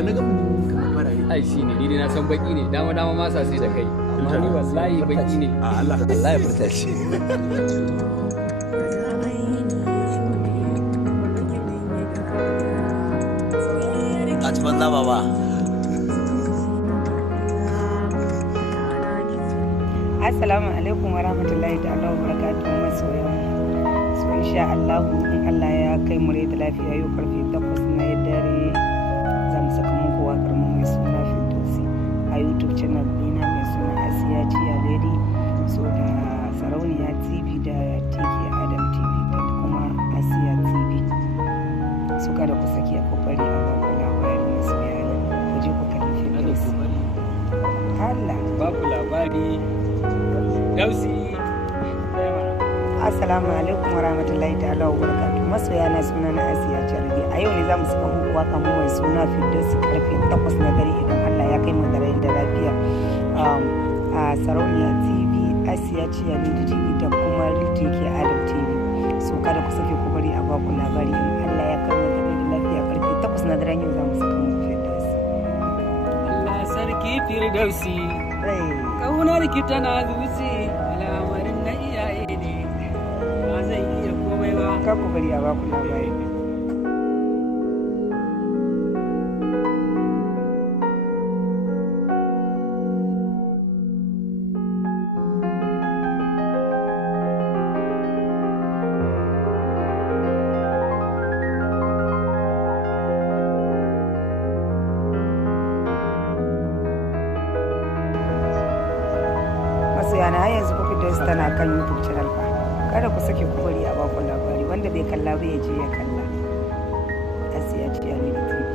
ya na ga mutum kamar faraye. ai shine ni dai na san baki ne dama ma sa sai da kai amma ni wallahi baki ne A Allah. wallahi furta ce a ci banza baba Assalamu alaikum wa rahmatullahi ta'ala wa barakatuhu masoyan. So insha Allah in Allah ya kai mu da lafiya yau karfe 8 na dare za mu saka muku wakar mu mai suna Firdausi a YouTube channel dina mai suna Asiya Ciya Lady, so da Sarauniya TV da TK Adam TV da kuma Asiya TV. So kada ku saki a kokari a ba ku labarin masoya ku je ku kalli Firdausi. Allah babu labari Dausi. Assalamu alaikum wa rahmatullahi ta'ala wa barakatuh. Masoya na suna na Asiya Ciya. A yau ne za mu saka muku waka mu mai suna Firdausi karfe 8 na dare idan Allah ya kai mu da rai da lafiya. A Sarauniya TV, Asiya Ciya TV da kuma TK Adam TV. So kada ku sake ku bari a baku labari in Allah ya kai mu da rai da lafiya karfe 8 na daren yau za mu saka muku Firdausi. Allah sarki Firdausi. Kaunar ki tana zuci al'amarin na iyaye ne ba zai iya komai ba. Kar ku bari a baku labari. Masoya na yanzu ku Firdausi tana kan YouTube channel fa. Kada ku sake ku bari a baku labari, wanda bai kalla ba ya je ya kalla. Asiya Ciya TV.